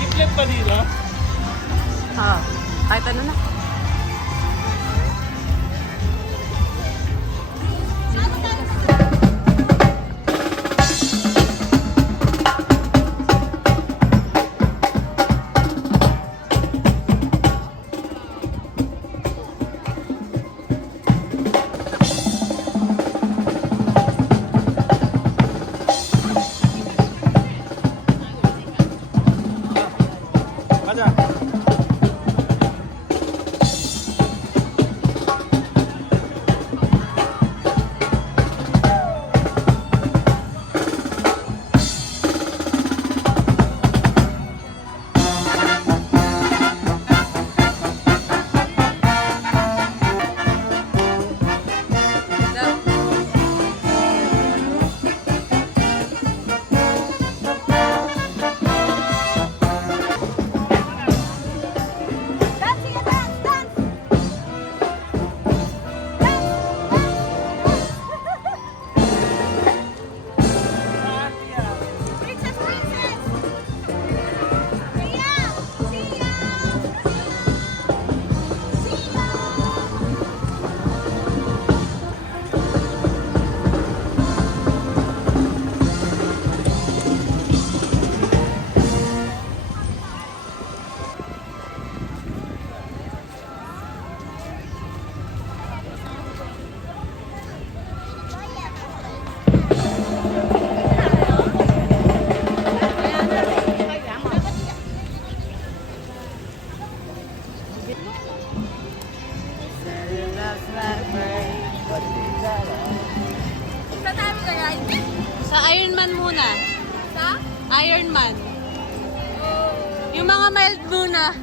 Kiplip pa nila? Kahit ano na. Gaza. Sa Ironman muna. Sa? Ironman. Yung mga mild muna.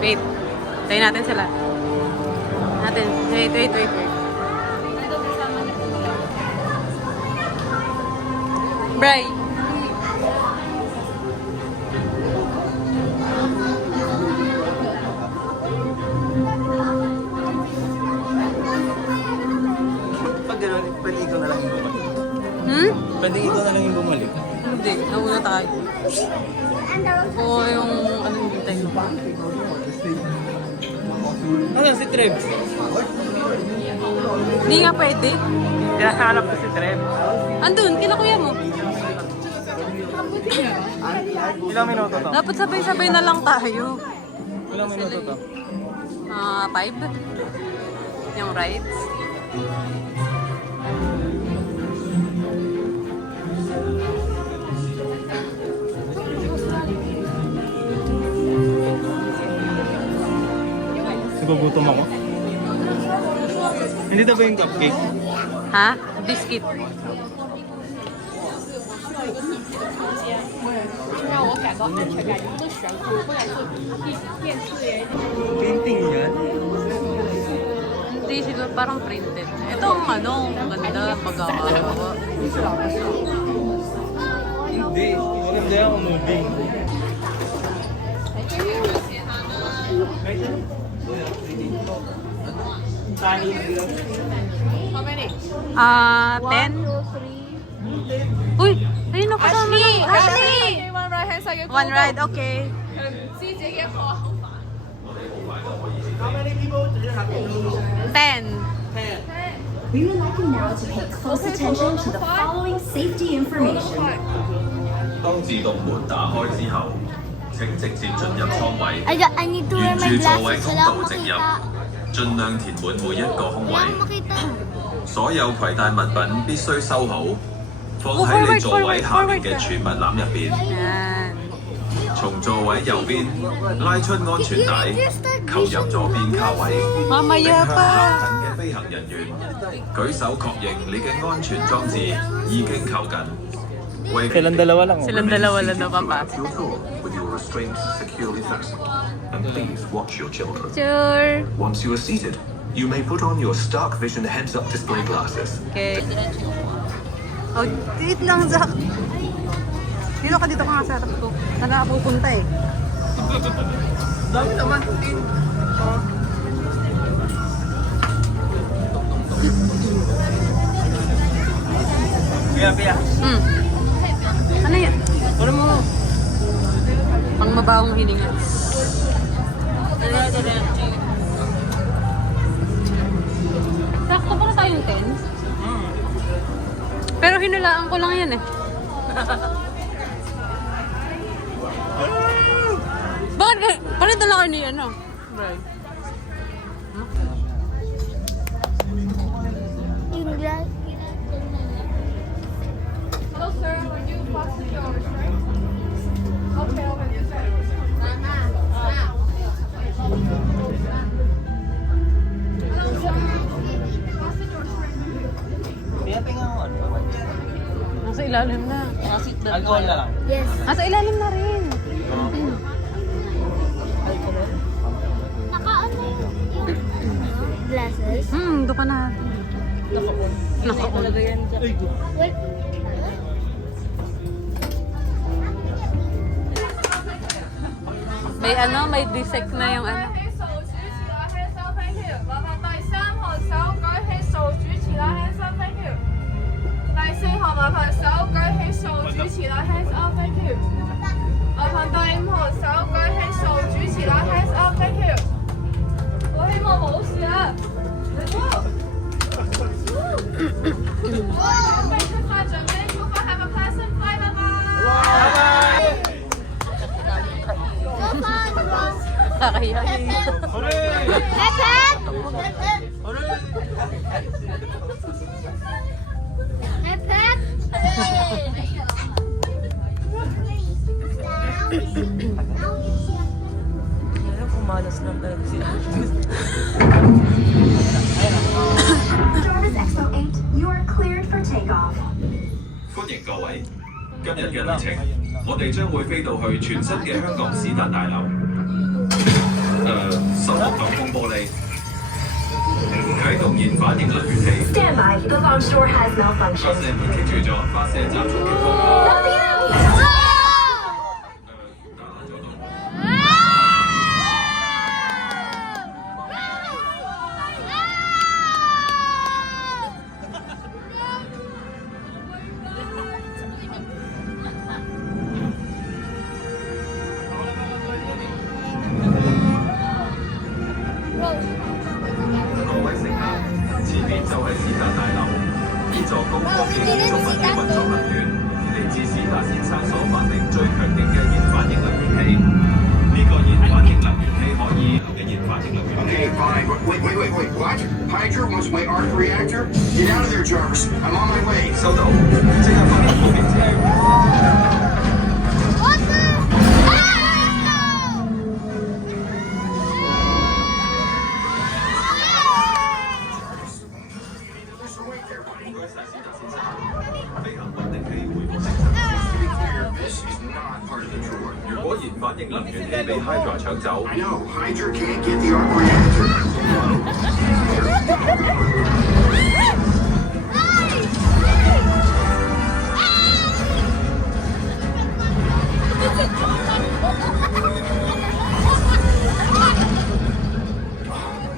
Wait. Tayo natin sila. Natin. Wait. Bray. Pag gano'n, pwede ikaw na lang yung bumalik. Pwede ikaw na lang yung bumalik. Hindi. Nauna tayo. Oo, yung ano yung hintay mo. Ano si Trev? Hindi nga pwede. Kinahanap ko si Trev. Andun, kila kuya mo. Ilang minuto to? Dapat sabay-sabay na lang tayo. Ilang minuto to? 5. Yung rides. Nagugutom ako. Hindi na ba yung cupcake? Ha? Biscuit. Painting yan? Hindi siguro parang printed. Ito ang ano, maganda pagkakagawa. Hindi. Maganda yung moving. How many? 10? Uy! Ayun ako kasama ng Ashley! Okay, one right hand side. One ride, okay. 师姐嘅課好煩。 10. We would like you now to pay close attention to the following safety information. 當自動門打開之後，請直接進入倉位， I need to wear 沿 my 住座位 glasses. 通 Wala 道 akong 直入 makita.，盡量填滿每一個空 Wala 位。 akong makita. 所有攜帶物品必須收好，放喺你座位下面嘅儲物籃入邊。 Yan. 從座位右邊拉出安全帶，扣入左邊卡位。 Mamaya 向 pa. 靠近嘅飛行人員舉手確認你嘅安全裝置已經扣緊。為 Silang dalawa lang. Silang dalawa lang na papasok. with your restraints securely fastened. And please watch your children. Sure. Once you are seated, you may put on your Stark Vision heads-up display glasses. Okay. Oh, wait lang, Zach. Dito ka nga sa harap ko. Saan ka pupunta eh? Dami naman. Pia. Ano yan? Wala mo. Pang mabawang hininga. Sakto pala tayong 10. Pero hinulaan ko lang yan eh. Bakit? Palit na lang ni ano? Right. Hello, sir. Would you fasten your restraint? Okay, over this side. Hello, sir. Fasten your restraint. Pia, tingnan mo ano. Nasa ilalim na. Alcohol na lang. Nasa ilalim na rin. Glasses. Doon ka na. Naka-on. May ano, may dissect na yung ano. 第四號麻煩手舉起數主持啦 hands up thank you 麻煩第五號手舉起數主持啦 hands up thank you 我希望冇事啊備出發準備出發 have a pleasant flight 拜拜 Kakahiya. Kumalas lang talaga sila. Jarvis Expo 8, you are cleared for takeoff. 歡迎各位，今日嘅旅程，我哋將會飛到去全新嘅香港史達大樓。收錄擋風玻璃，啟動燃反應能源器。 Stand by, the launch door has 發 malfunctioned. 射儀棘住咗，發射集束嘅風。打爛咗度。各位乘客，前面就係史達大樓，呢座高科技建築物嘅運作能源嚟自史達先生所發明最強勁嘅燃反應能源器。呢個燃反應能源器可以嘅燃反應能源器。 Okay, fine. Wait. What? Hydra wants my arc reactor? Get out of there, Jarvis. I'm on my way. 收到，即刻發現後面車。 This is not part of the drawer. 如果燃反應能源器被 Hydra 搶走， I know. Hydra can't get the arc reactor.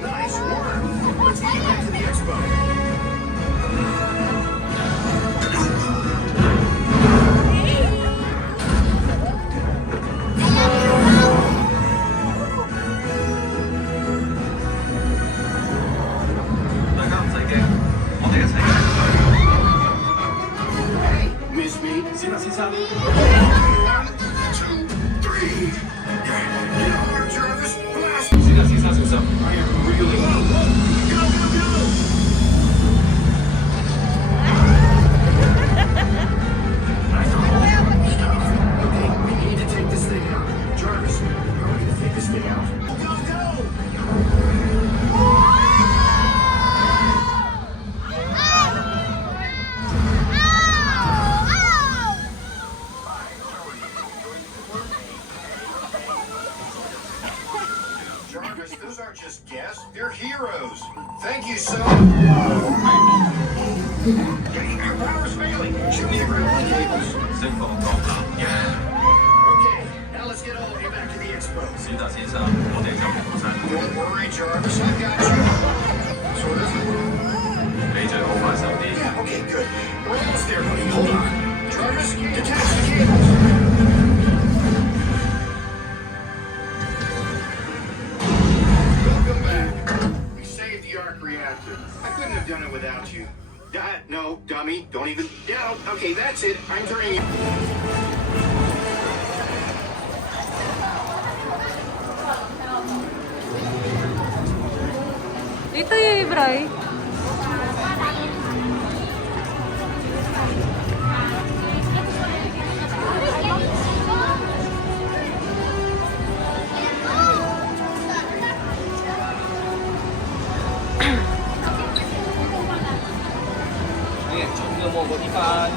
Nice work. Let's get back to the expo. 大家唔使驚，我哋一齊嘅。 Miss me? 史達先生， 1, 2, 3. Get on there, Jarvis. Blast. 史達先生小心。 I am really. Go, go, go! Nice stuff. Okay, we need to take this thing out. Jarvis, how are we gonna take this thing out? Go, go! Chris, those aren't just guests, they're heroes. Thank you so Your power's failing. Should we grab the cables? 釋放鋼纜嘅 Okay, now let's get all of you back to the expo. 史達先生，我哋就冇晒， Don't worry, Jarvis, I got you. So this is... 你最好快手啲。 Yeah, okay, good. We're almost there, buddy. Hold on. Jarvis, detach the cables. Welcome back. We saved the arc reactor. I couldn't have done it without you. No, dummy. Don't even... Yeah, okay, that's it. I'm turning it. Ito yung Bray. Ayan, chungo mo ko ipan.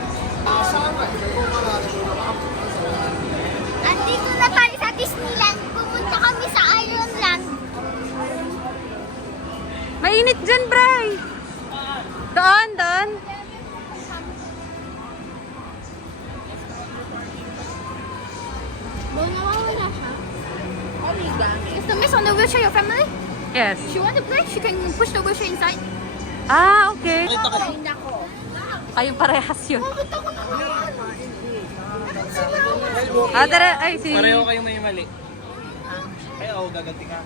Andito na tayo sa Disneyland. Pupunta kami sa Ironland. Mainit dyan, Bray. Doon, doon. Is the miss on the wheelchair your family? Yes. She want to play? She can push the wheelchair inside. Ah, okay. Ay, nako. Kayong parehas yun. Pupunta ko na naman. Sila. Ah, tara. Ay, si... Pareho kayo may mali. Kaya ako gaganti ka.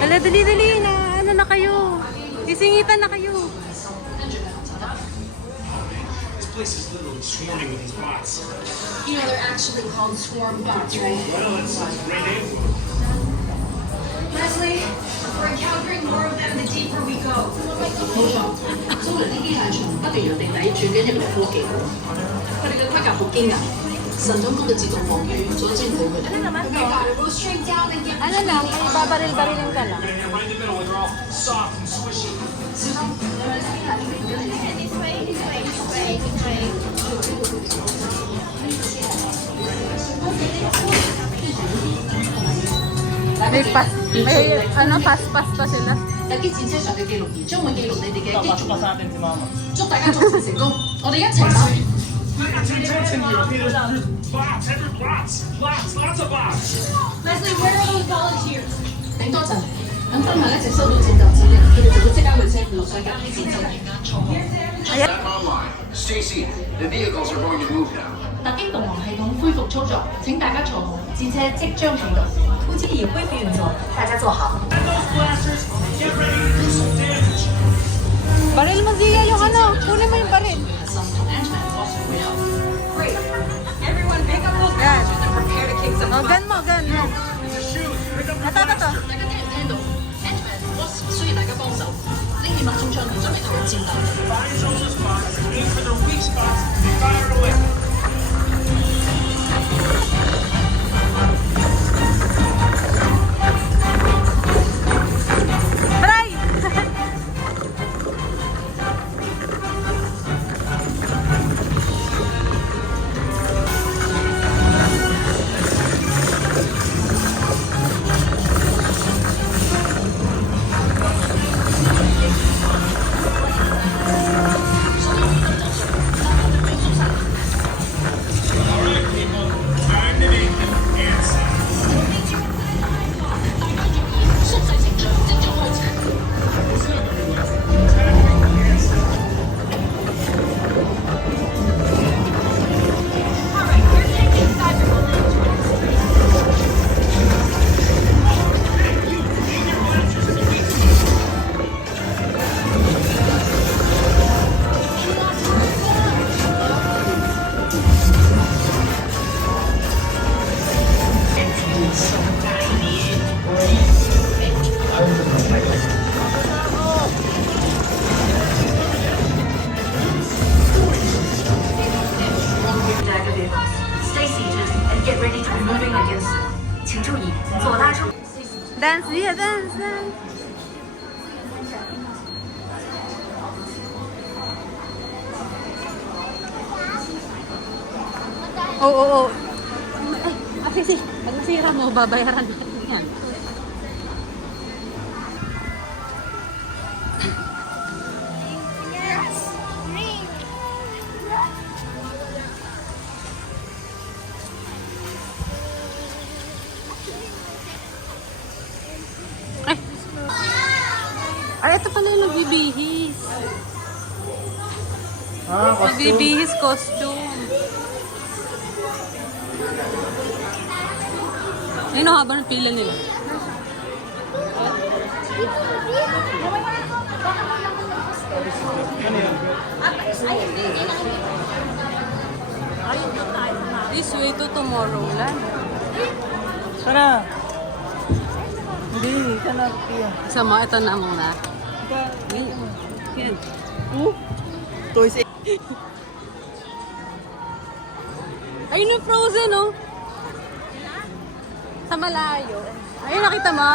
Hala, dali-dali na. Ano na kayo? Isingitan na kayo. This place is literally swarming with these bots. You know, they're actually called swarm bots, right? Well, it's a great name. Leslie, we're encountering more of them the deeper we go. 冇錯，蘇聯啲機械蟲不斷由地底轉緊入嚟科技股，佢哋嘅規格好驚人。神總督嘅自動防禦阻止唔到佢哋。Ano lang, may babaril-barilin ka lang. Right in the middle, they're all soft and squishy. May ano, pass-pass pa sila. 特機戰車上嘅記錄儀將會記錄你哋嘅機 Pasok pa sa atin si mama. 祝大家做事成功，我哋一齊打。 Attention here, okay? There's bots, every bots, lots of bots. Leslie, where are those volunteers？頂多陣，等分埋一直收到戰鬥指令，佢哋就會即刻去車庫上架啲戰爭。 Back online. Stacy, the vehicles are going to move now. 特機導航系統恢復操作，請大家坐好，戰車即將啟動。突擊已恢復運作，大家坐好。 And those blasters, get ready to do some damage. Baril mo, Zia, yung ano. Kunin mo yung baril. Great. Everyone pick up those Yan. blasters and prepare to kick some Oh, gun mo, gun. Yan. Ito. 大家聽唔聽到 ？Ant-Man Wasp 需要大家幫手，拎起脈衝槍，準備投入戰鬥。 Find those spots, aim for their weak spots, and fire away. Bray! Time to make them ants. 縮細程序，即將開始。 Stay seated and get ready to be moving against them. 请注意，左拉出。 Dance, Zia, dance, dance. Oo, oo. Kasi pag nasira mo, babayaran natin yan. Ay! Ay, ito pala yung nagbibihis. Nagbibihis costume. Ayun ang haba ng pila nila. This way to Tomorrowland. Tara! Hindi, ka na, Pia. Sama, ito na muna. Yan. Toys Ayun yung Frozen, oh. Sa malayo. Ayun, nakita mo?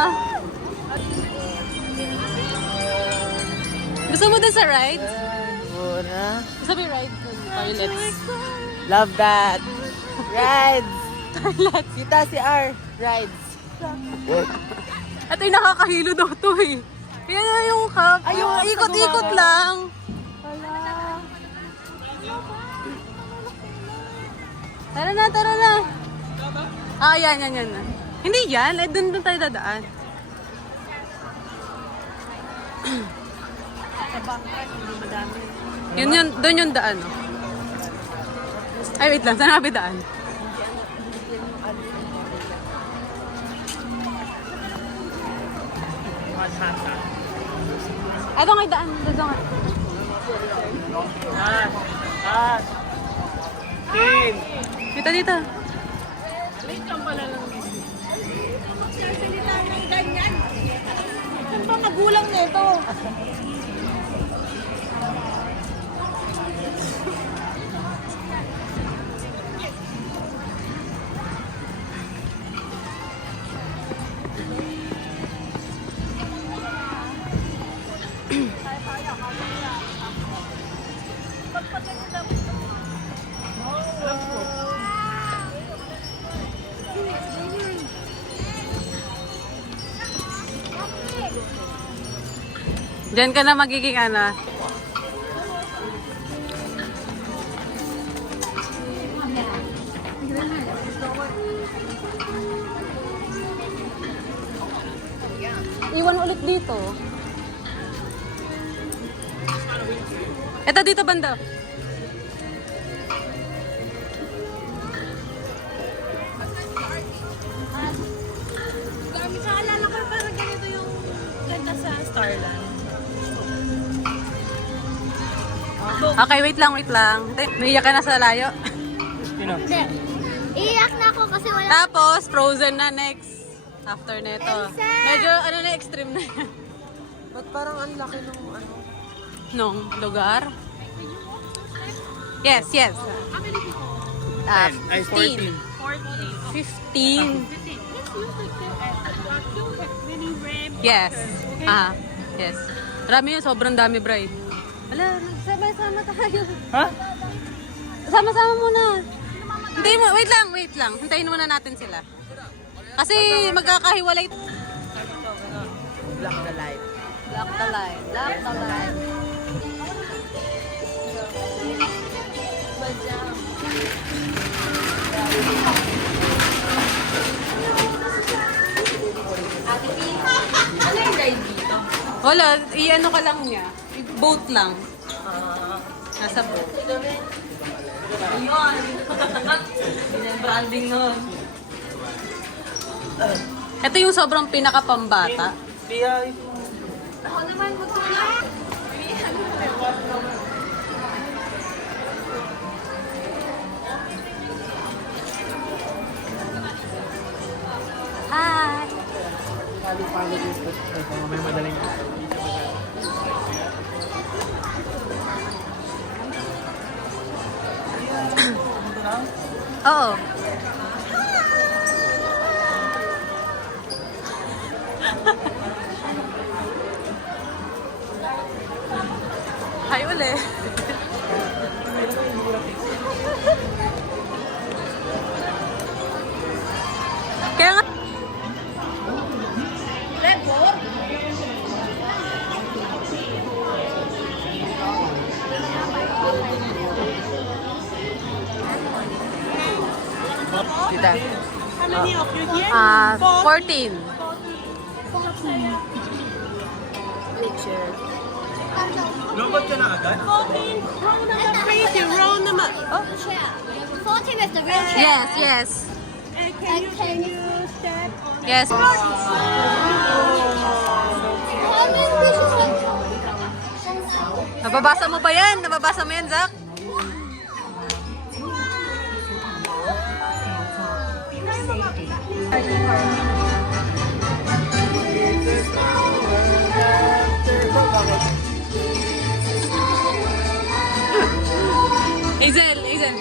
Gusto mo dun sa ride? Muna. Gusto mo yung ride dun? Toilets. Love that! Rides! Toilets. Kita si R. Rides. At ay nakakahilo daw to eh. Yan na yung cup. Ay, Yung yung ikot-ikot sa lang. Tara na, tara na. Ah, yan. Hindi yan. Eh, dun tayo dadaan. Yun, dun yung daan. Oh. Ay, wait lang. Saan nabi daan? Ay, doon nga daan. Doon nga. Team! Dito. Saan ba magulang nito? Diyan ka na magiging ano. Iwan ulit dito. Ito dito banda. Sa alala ko parang ganito yung ganda sa Starland. Okay, wait lang. Naiyak ka na sa layo. Hindi. Iiyak na ako kasi wala. Tapos, Frozen na next. After neto. Elsa! Medyo, extreme na yan. Ba't parang ang laki ng ano? Nung lugar? Yes. 10. Ay, 15. 15. Yes. Yes. Marami yun, sobrang dami, Bri. Wala, nagsama-sama tayo. Ha? Sama-sama muna. Hintayin mo, wait lang. Hintayin muna natin sila. Kasi magkakahiwalay. Block the light. Block the line. Ano yung ride dito? Wala, i-ano ka lang niya. Boat lang. Nasa boat. Ayun. Branding nun. Ito yung sobrang pinaka-pambata. Pia, Ako naman, magtulak. Hi! palo dito. May madaling. Oo. Hi uli. Kaya nga... Tita. How many of you here? 14. Lobot ka na agad? 14. Roll number crazy. Roll number. Oh. 14 is the real chair. Yes, yes. And can you stand on Yes. How many pieces of Nababasa mo ba yan? Nababasa mo yan, Zach? Hazel, Hazel.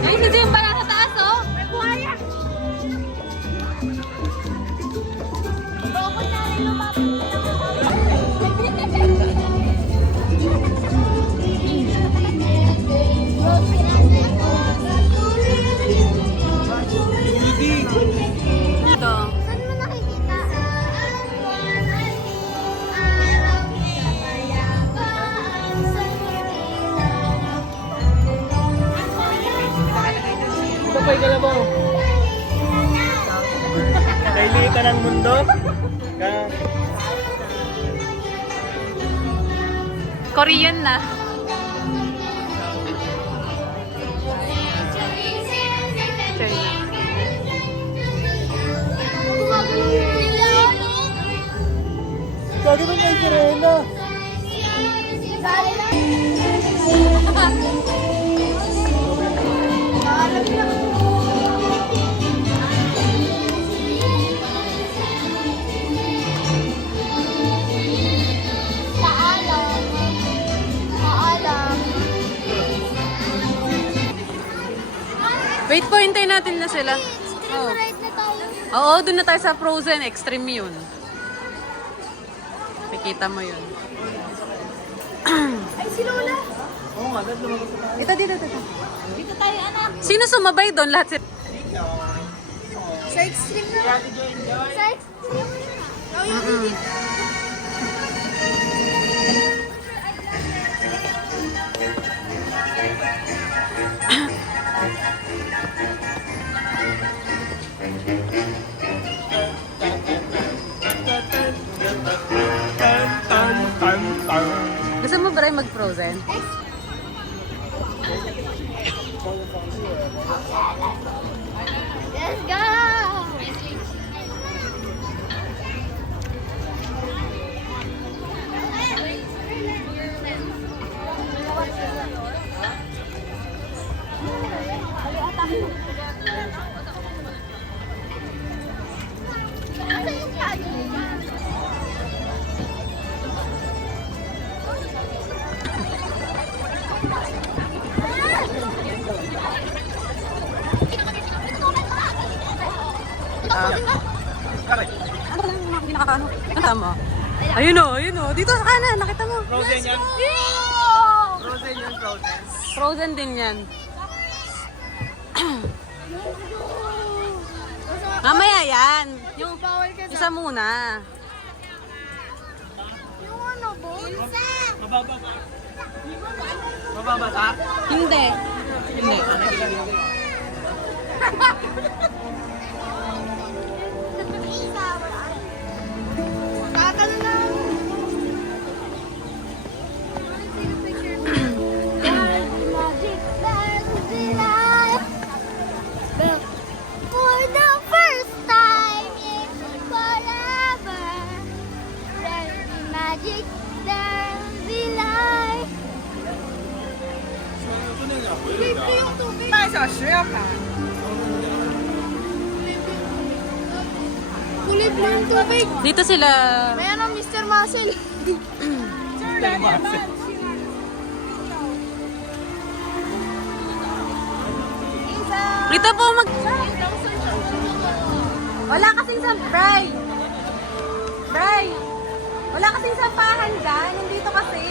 Ay, si Jim pala sa taas, oh. Ito. Saan mo nakikita? Kapay ka lang mo. Kaili ka ng mundo. Korean na. Lagi mo kay Serena. Paalam. Paalam. Wait po, hintayin natin na sila. Oh. Ride na tayo. Oo, doon na tayo sa Frozen. Extreme yun. Nakikita mo yun. Ay, si Lola. Ito, dito. Dito tayo, anak. Sino sumabay doon? Lahat sila. Sa extreme na. Sa extreme. Oh, yun. Gusto mo ba rin mag-Frozen? Let's go! Tama. Ayun o. Dito sa kanan. Nakita mo. Frozen yan. Yeah! Frozen yan, Frozen. Frozen din yan. Mamaya yan. Yung isa muna. Yung ano, bunsa? Mababasa? Hindi. Hindi. Kakano na. 小时要排。 Kulit mo yung tubig. Dito sila. May ano, Mr. Muscle. Dito po Wala kasing Bray! Bray! Wala kasing sampahan dyan. Nandito kasi.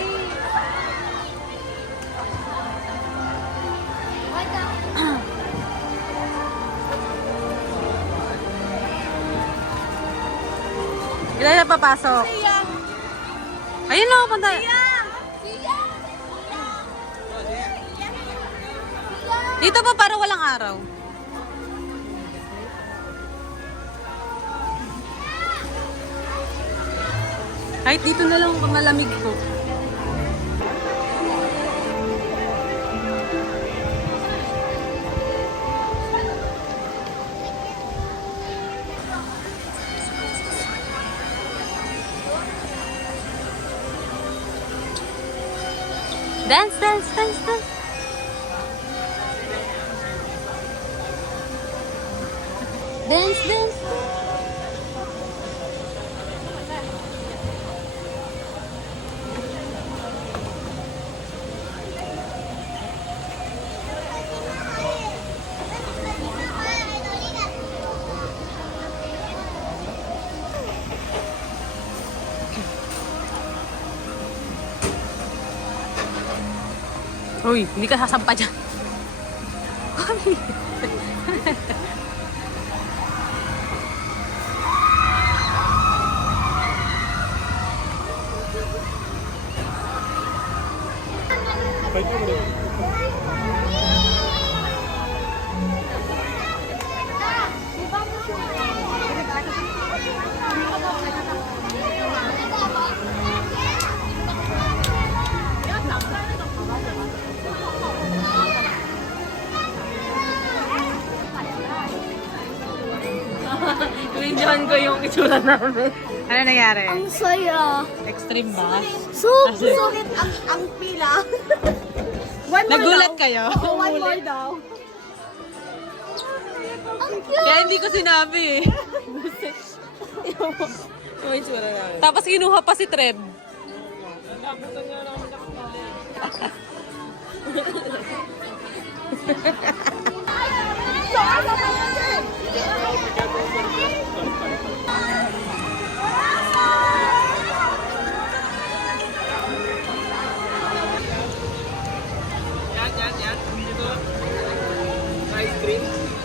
Ilan na papasok? Ayun o, punta. Dito pa para walang araw. Kahit dito na lang malamig ko. Dance, dance, dance, dance. Dance, dance. Uy, hindi ka sasampa dyan. Enjoyan ko yung itsura namin. Ano nangyari? Ang saya. Extreme ba? Sulit ang pila. Nagulat kayo? One more daw. Ang cute. Kaya hindi ko sinabi eh. Tapos kinuha pa si Treb.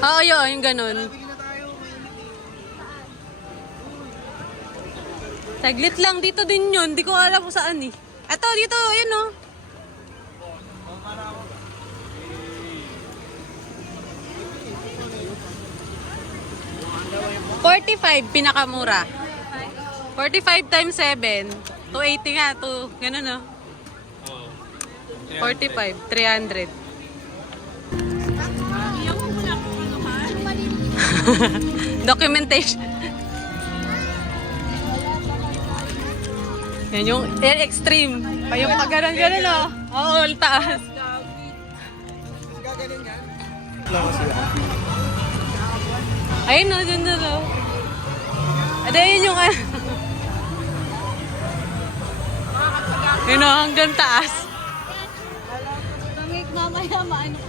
Oo, yun, yung ganun. Saglit lang, dito din yun. Di ko alam kung saan eh. Eto, dito, yun oh. $45 pinakamura. 45 times 7. 280 nga, ganun oh. 45, 300. Documentation. Yan yung extreme. Pa yung pag ganun oh. Oo, taas. Ayun no, dyan na no. Ada yun yung yun o, hanggang taas. Mamaya maano.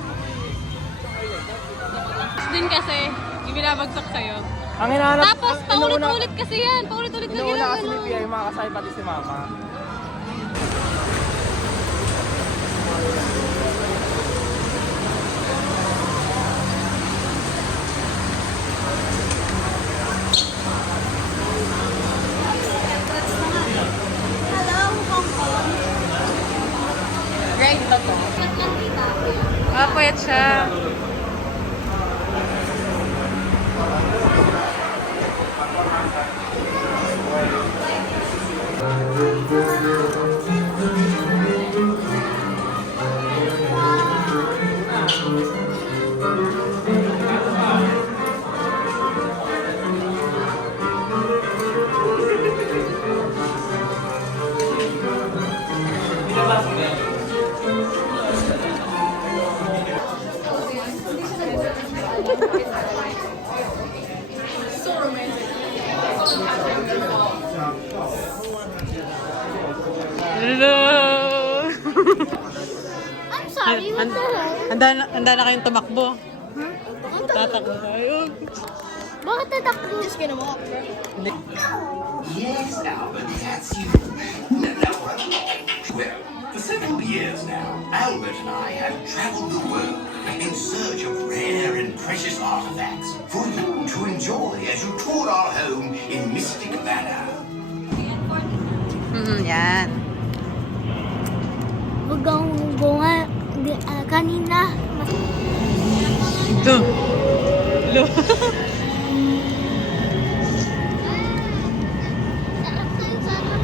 Din kasi, yung binabagsak sa'yo. Ang hinahanap, Tapos, paulit-ulit kasi yan. Paulit-ulit na inuuna kasi ni ginagawa. Pia yung mga kasay pati si Mama. Right, ito po. Pwede siya. Handa na kayong tumakbo. Tatakbo tayo. Bakit tatakbo? Just gonna walk. Yes, Albert, that's you. Well, for several years now, Albert and I have traveled the world in search of rare and precious artifacts for you to enjoy as you tour our home in Mystic Manor. Yan. Bugang bunga kanina. Ito. Lo. Sarap to, sarap.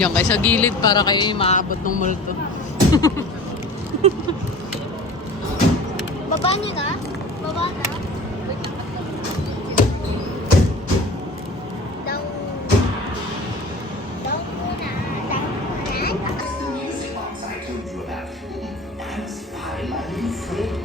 Yan kayo sa gilid para kayo makakabot ng multo. Baba niyo na? Baba na? Down. Down muna. Down muna. The music box I told you about. That's fine, my little friend.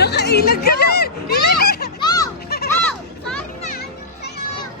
Nakailag ka na! No! No! Sorry na! Ano sa'yo?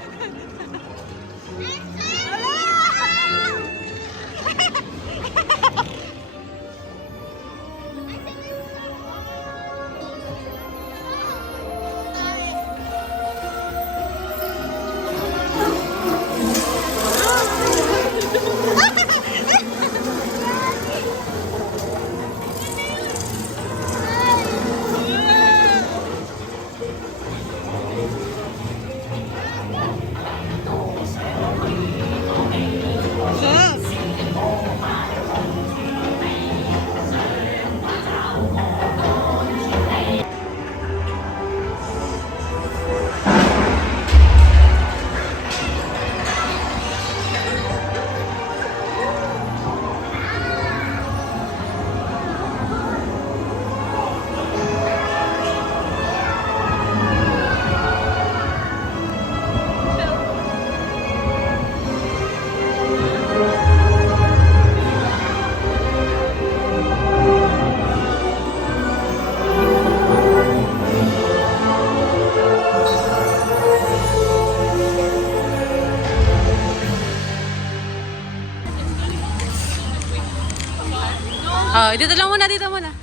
Oh, dito lang muna, dito muna.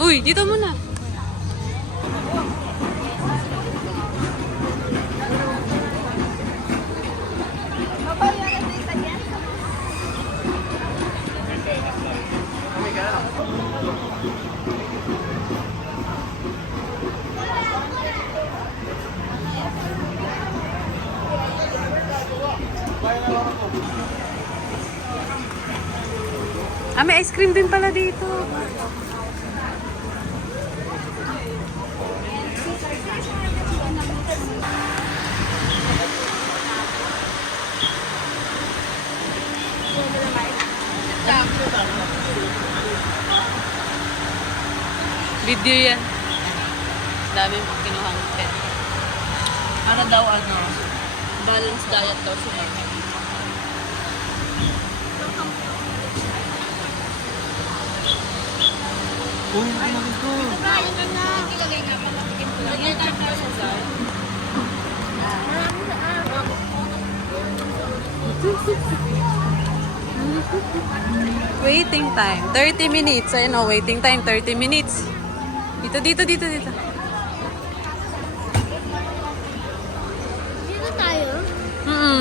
Uy, dito muna. Ah, may ice cream din pala dito. Video yan. Dami mong kinuhang pet. Ano daw balance diet daw si Mama. Uy, ano dito? Waiting time, 30 minutes. Ayun o, waiting time, 30 minutes. Dito. Dito tayo.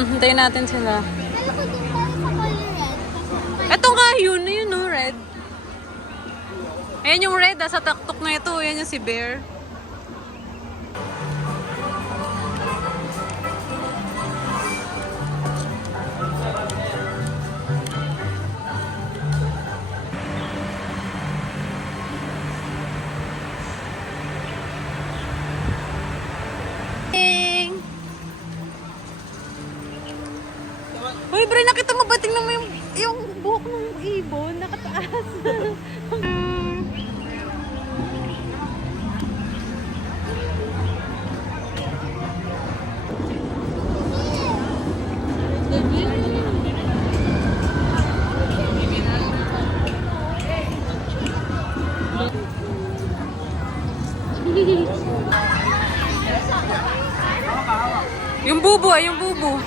Hintayin natin sila. Alam ko din tayo sa color red. Eto nga, yun no, red. Ayan yung red, sa taktok na ito. Ayan yung si Bear. Uy, Bre, nakita mo ba? Tingnan mo yung buhok ng ibon. Nakataas. Yung bubo, yung bubo.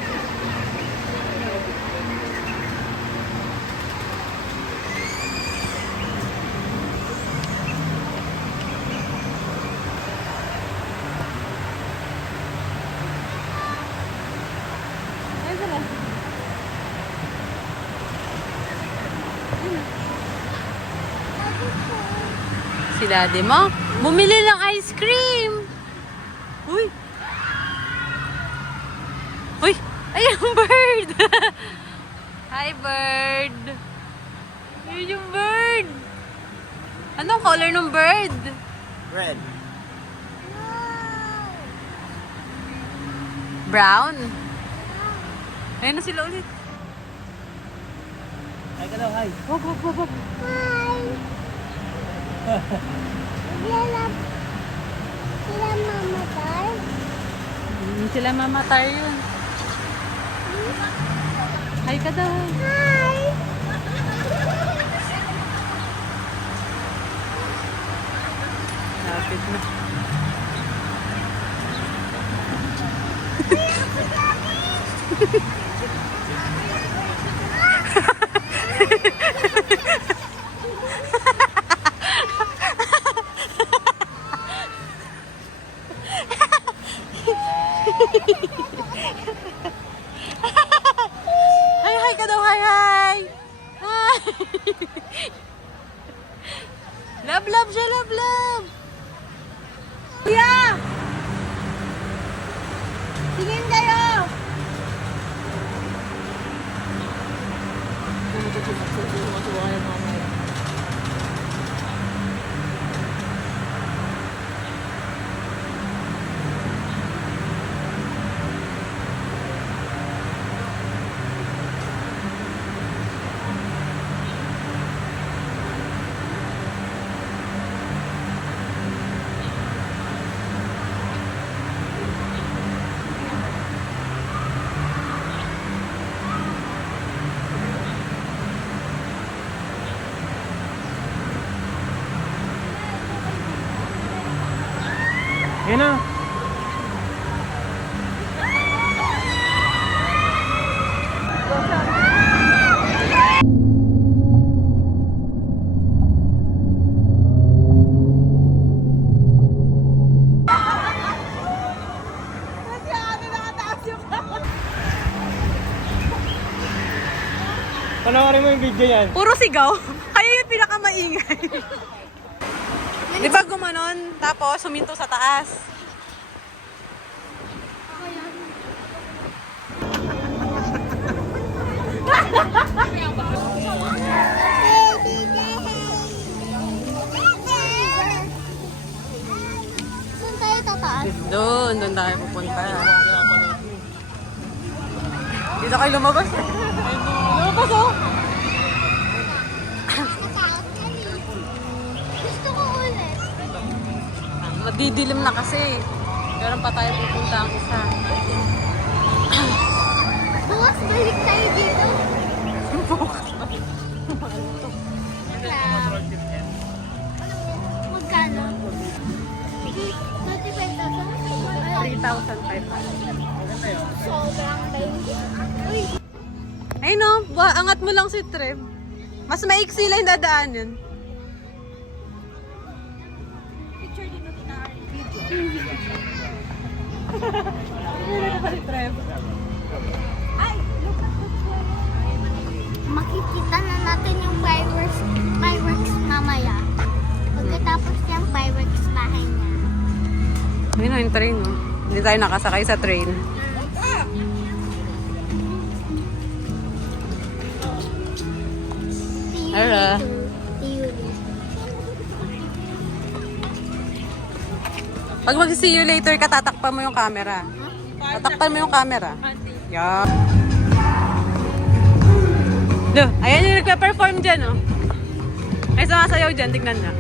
Si daddy mo, bumili ng ice cream. Uy. Uy, ay yung bird. Hi, bird. Ayun yung bird. Anong color ng bird? Red. Brown. Ayun na sila ulit. Hi ka daw, hi. Wag. Hi! Sila mamatay? Sila mamatay yun. Hi ka daw. Hi! Lapit na. Hi ka daw, hi. Love siya, love. Kuya! Tingin kayo! Yan na. video yan. Puro sigaw. Kayo yung pinakamaingay. Di ba gumanon? Tapos huminto sa taas. Saan tayo tataas? Doon tayo pupunta. Dito kayo lumabas. Lumabas oh. Natatakot kami. Gusto ko ulit. Madidilim na kasi. Meron pa tayo pupunta ang isa. Bukas balik tayo dito. Magkano? 3,500. Sobrang baby. Uy, Ay no, angat mo lang si Trev. Mas maiksi lang yung dadaanan. makikita na natin yung fireworks mamaya. Pagkatapos yung fireworks bahay niya. Ayun na yung train, no? Hindi tayo nakasakay sa train. Ara. Pag mag-see you later ka, tatakpan mo yung camera. Tatakpan mo yung camera. Yeah. Do, ayan yung nagpa-perform dyan, oh. Ay, sumasayaw dyan, tignan na.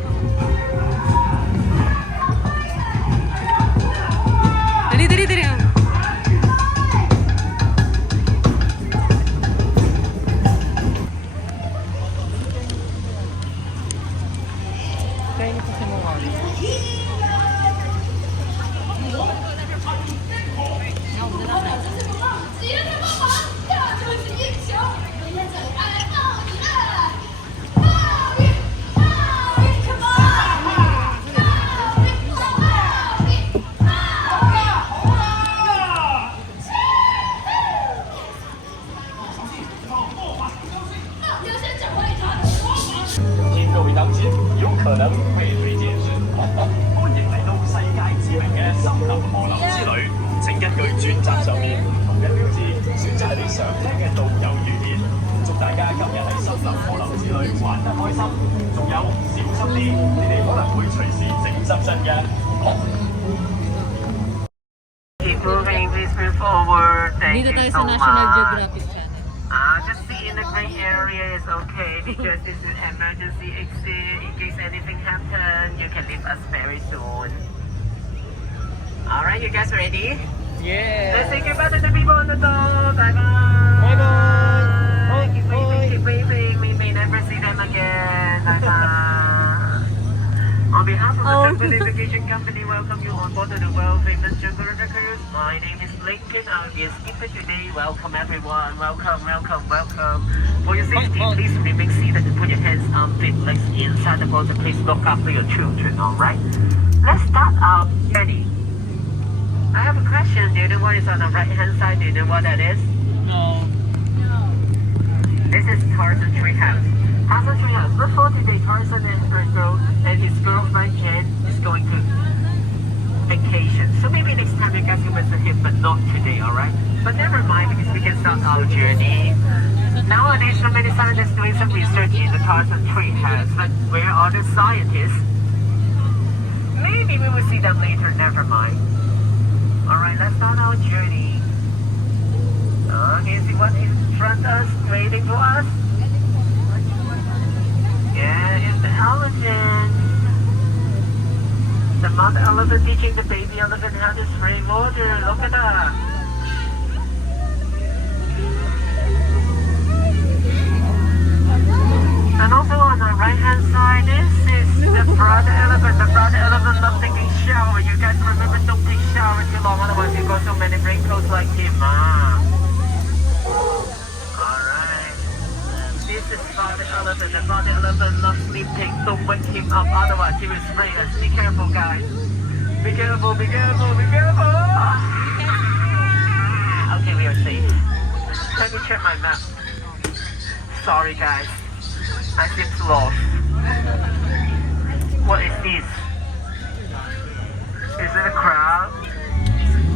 Dali. Oh. Keep moving, please move forward. Thank Dito you tayo so sa National much. Geographic Channel. Just be in the gray area is okay because this is emergency exit. In case anything happens, you can leave us very soon. Alright, you guys ready? Yeah. Let's say goodbye to the people on the door. Bye bye. Bye bye. Keep waving, keep waving. We may never see them again. Bye bye. On behalf of the Japanese Vacation Company, welcome you on board the world famous Jungle River Cruise. My name is Lincoln. I'll be a skipper today. Welcome everyone. Welcome. For your safety, please remain seated and put your hands on feet, legs inside the boat. Please look after your children. Alright. Let's start our journey. I have a question. Do you know what is on the right hand side? Do you know what that is? No. This is Tarzan Treehouse. Tarzan Treehouse. Before today, Tarzan and his girlfriend Jen is going to vacation. So maybe next time you guys can visit him, but not today, alright? But never mind because we can start our journey. Nowadays, so many scientists doing some research in the Tarzan Treehouse. But where are the scientists? Maybe we will see them later. Never mind. Alright, let's start our journey. Can you see what is in front of us, waiting for us? Yeah, it's the elephant. The mother elephant teaching the baby elephant how to spray water. Look at that. And also on the right hand side, this is the brother elephant. The brother elephant loves taking shower. You guys remember, don't take shower too long, otherwise you got so many wrinkles like him. Alright. This is brother elephant. The brother elephant loves sleeping. Don't wake him up, otherwise he will spray us. Be careful, guys. Be careful. Okay, we are safe. Let me check my map. Sorry guys, I seem lost. What is this? Is it a crab?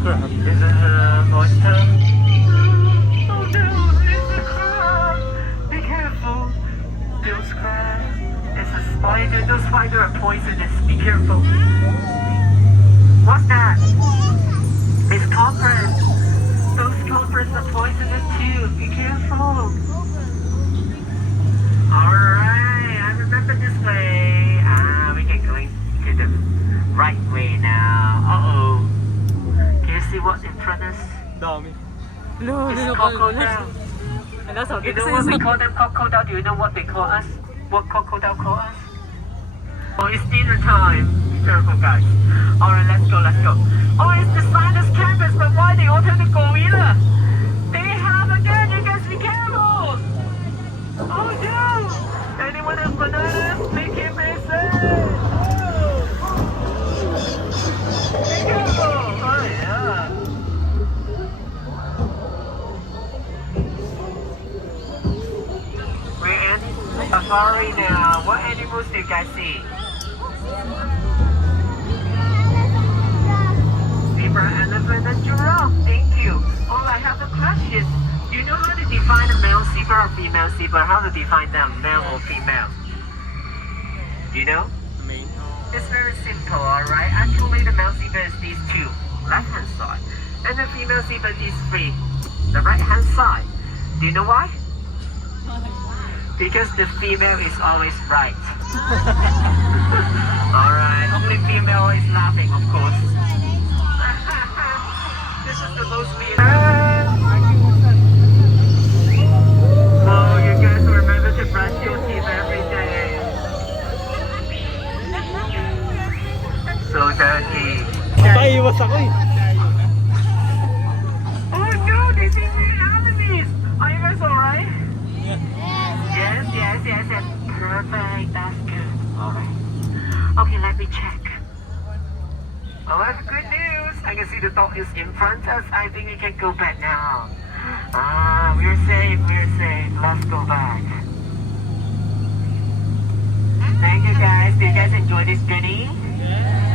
Is it an oyster? Oh no, it's a crab! Be careful, those crabs. It's a spider. Those spiders are poisonous. Be careful. What's that? It's cockroach. Those cockroaches are poisonous too. Be careful. Alright, I remember this way. We can go to the right way now. Uh-oh. Can you see what's in front of us? Dami. It's crocodile. You know what we call them crocodile? Do you know what they call us? What crocodile call us? Oh, it's dinner time. Be careful, guys. Alright, let's go. Oh, it's the sinus campus, but why they all turn to gorilla? They have again, you guys be careful! Oh no! Anyone have bananas? Make it safe! Be careful! Oh yeah! We're in safari now. What animals do you guys see? Zebra, elephant, and giraffe. Thank you. Oh, I have a question. Do you know how to define a male zebra or female zebra? How to define them, male or female? Do you know? It's very simple, alright? Actually, the male zebra is these two, left-hand side. And the female zebra is these three, the right-hand side. Do you know why? Because the female is always right. Alright, only female is laughing, of course. This is the most weird. Oh, you guys remember to brush your teeth every day. So dirty. Napaiwas ako eh. Oh no, they think we're enemies. Are you guys alright? Yes. Perfect, that's good. Alright. Okay, let me check. Oh, that's good news. I can see the dog is in front of us. I think we can go back now. We're safe. Let's go back. Thank you guys. Did you guys enjoy this journey?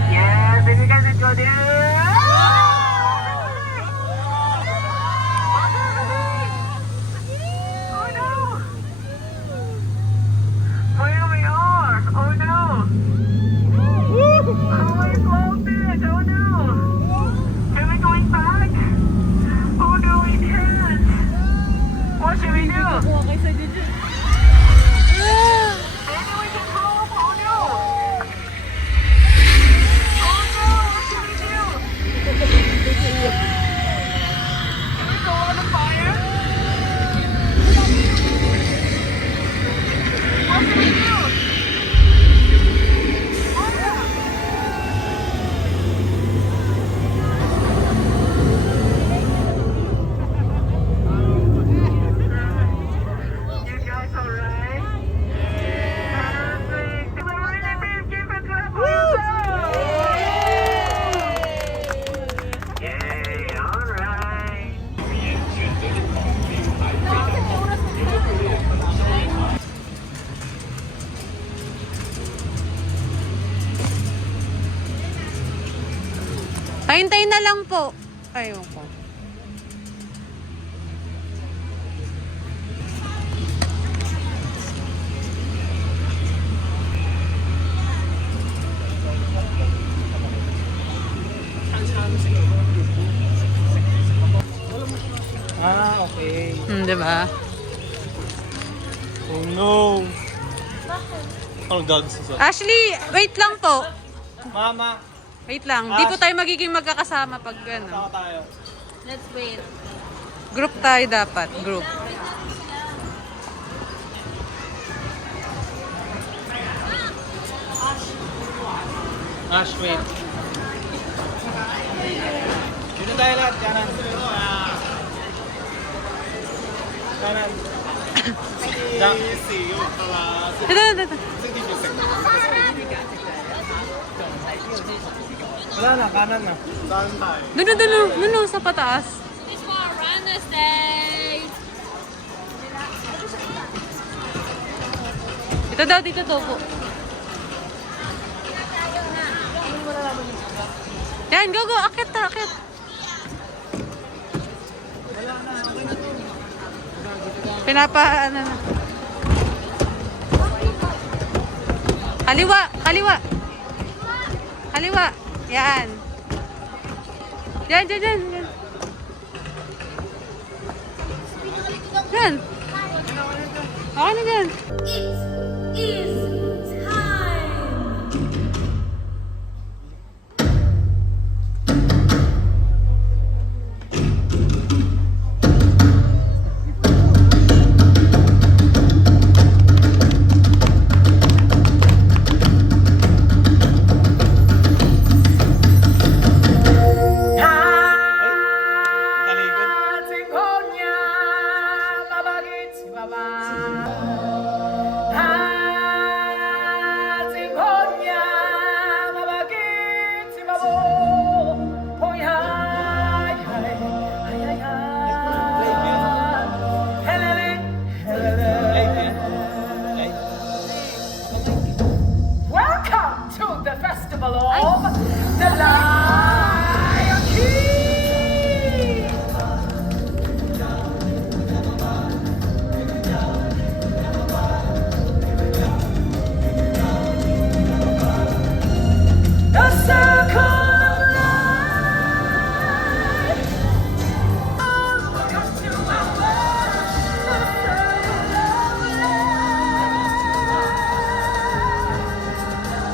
Yes, did you guys enjoy this? Oh no! Where we are? Oh no! Oh, we closed it! Oh no! Can we going back? Oh no, we can't! What should we do? Maybe we can go up! Oh no! Oh no, what should we do? Can we go on the fire? What should we do? You guys alright? Perfect! It's a really big give it clap for yourself! Yay, alright! Pahintay na lang po. Ayoko. Okay. Diba? Oh no. Ang dogs sa. Ashley, wait lang po. Mama, Wait lang. Di po tayo magiging magkakasama pag ano. saka tayo. Let's wait. Group tayo dapat. Group. Ash, wait. Dito tayo lahat, kanan. Kanan. Ito. Wala na, kanan na. Saan tayo? Doon sa pataas. It's for Wednesday. Dito daw, dito daw po. Yan, go, go. Akit ta, akit. Ano na. Kaliwa, kaliwa. Kaliwa. Yan. Yan, yan, yan. Yan. Okay na dyan. Welcome to the festival of the Lion King! The circle of life comes to our world. The circle of life.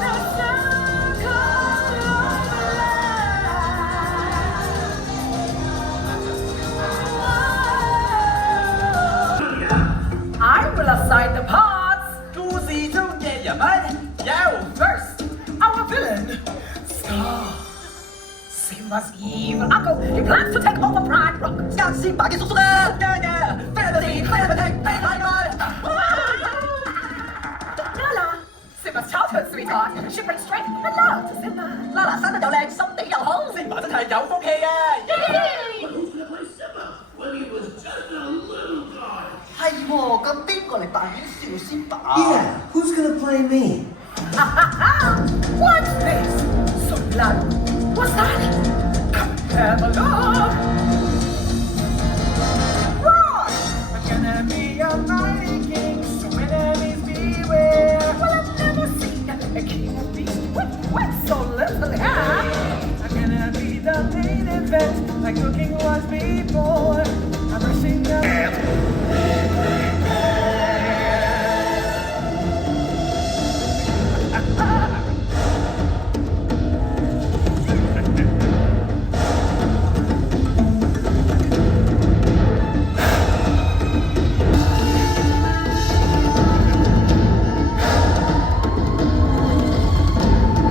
The circle of life. I will assign the parts to the first, our villain, Scar. Simba's evil uncle. He plans to take over Pride Rock. Scar Simba is also there. Yeah. Fantasy. Lala, Simba's childhood sweetheart. She brings strength and love to Simba. Lala 生得又靚，心地又好，Simba 真係有福氣啊！係喎，咁邊個嚟扮演小仙吧 Yeah, who's gonna play me? What's this? So blood. What's that? Come have a look. Roar! I'm gonna be a mighty king, so enemies beware. Well, I've never seen a king of beasts with so little hair. I'm gonna be the main event, like cooking was before. I'm rushing the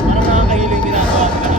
Parang nakakahiling ginagawa ko na.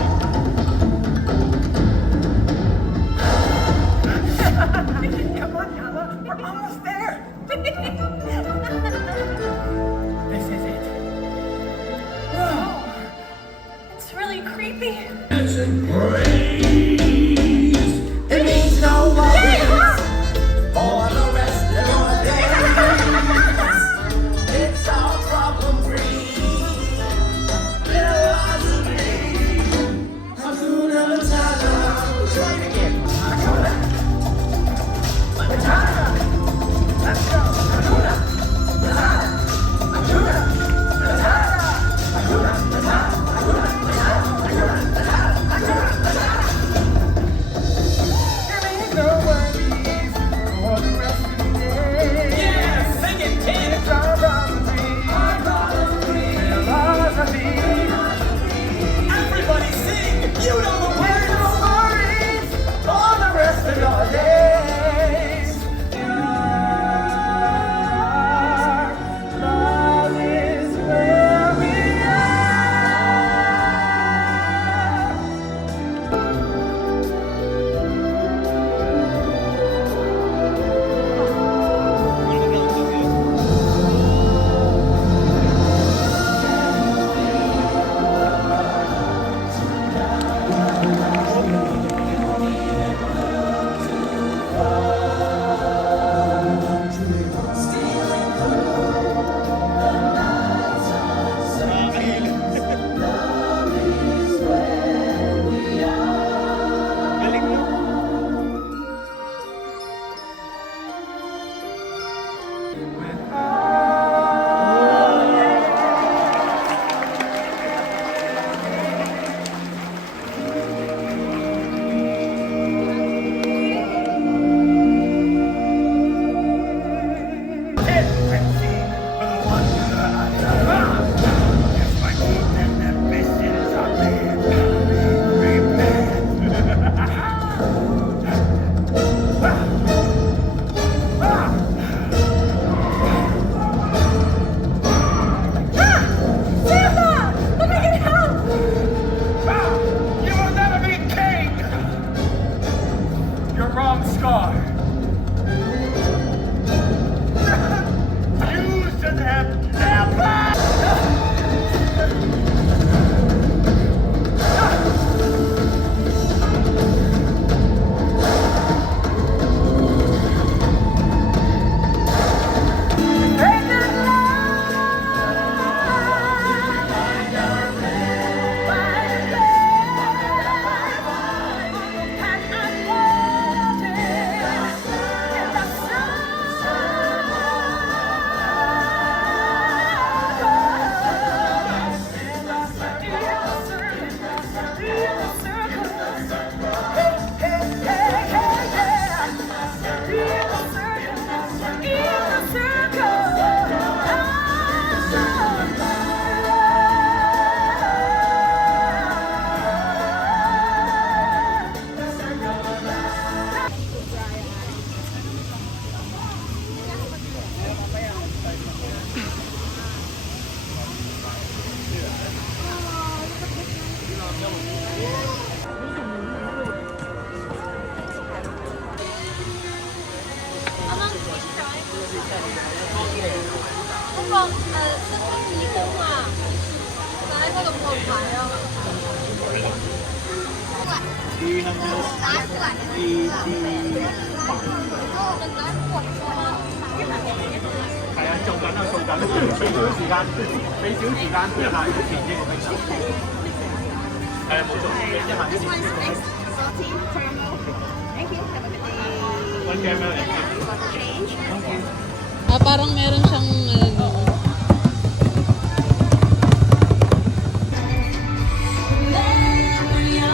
Parang meron siyang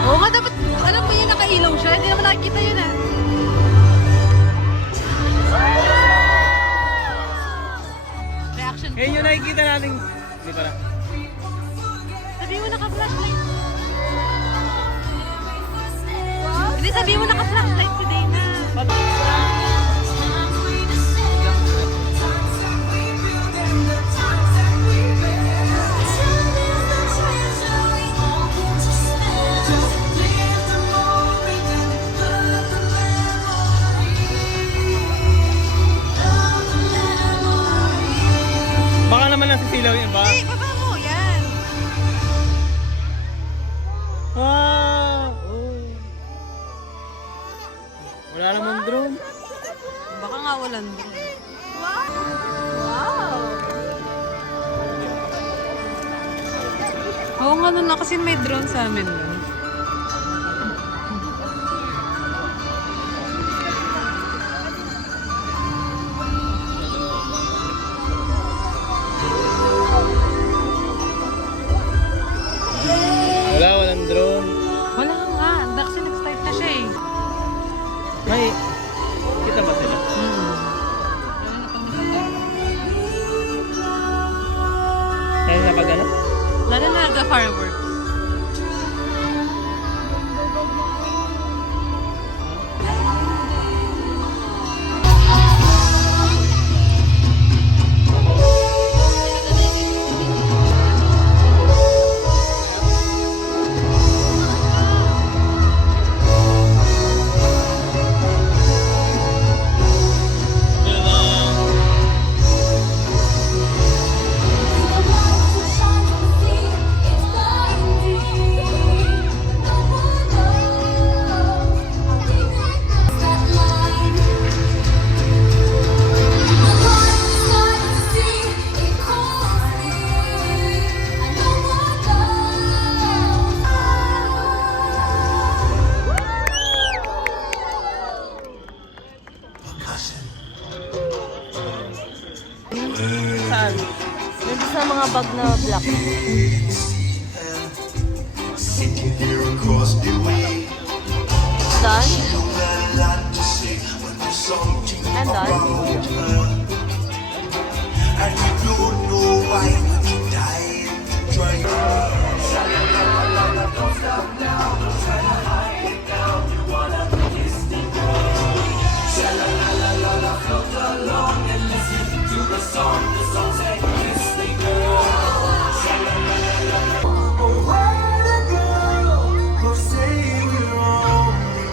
Oo nga, dapat, ano pa yun, nakailaw siya? Hindi naman nakikita yun ah. Reaction. Ngayon yung nakikita natin. Hindi pala. Sabi mo naka-flashlight. Hindi, sabi mo naka-flashlight si Dana. Baka naman nasisilaw yun ba? Eh, baba mo, yan. Wow! Oh. Wala naman drone. Baka nga walang drone. Oo nga nun na kasi may drone sa amin nun. Walang drone. Wala nga, kasi nag-start na siya eh. May, kita ba sila? Kaya napagano? Lalo na nag-firework. Saan? Nandito sa mga bag na black. Done? I'm done.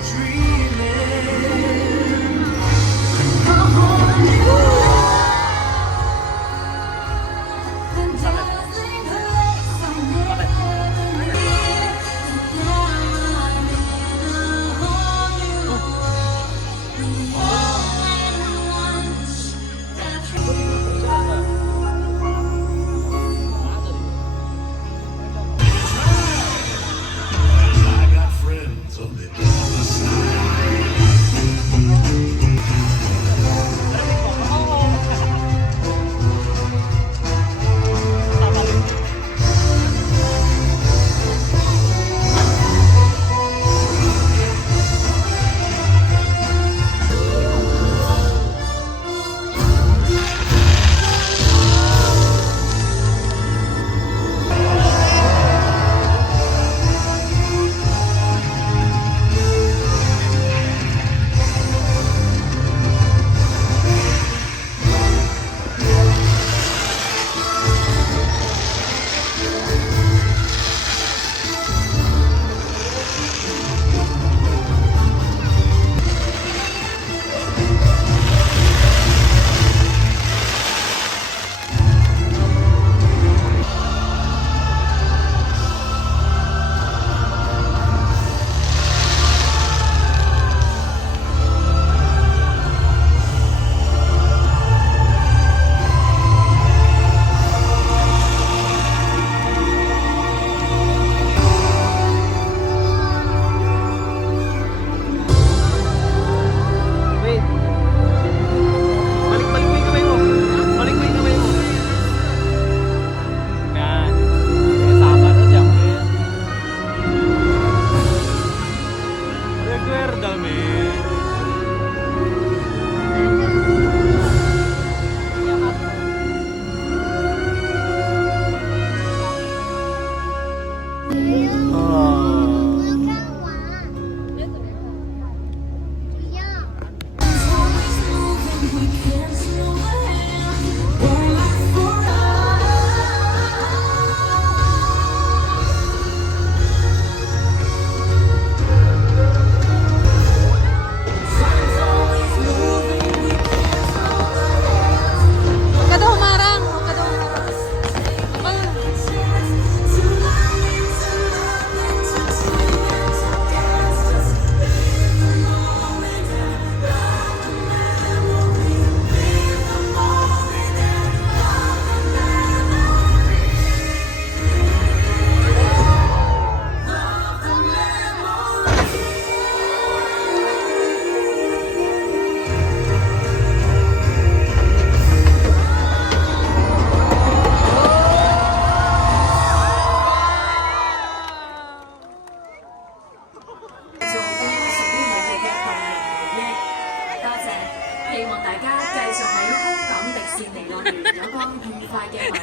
Dreaming.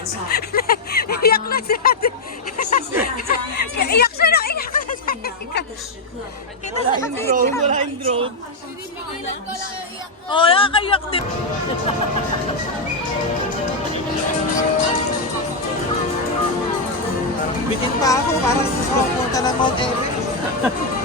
Iyak na si ate. Iyak siya na, iyak na siya. Wala yung drone, wala yung drone. Oh, nakakaiyak din. Bitin pa ako, parang gusto ko punta ng Mount Everest.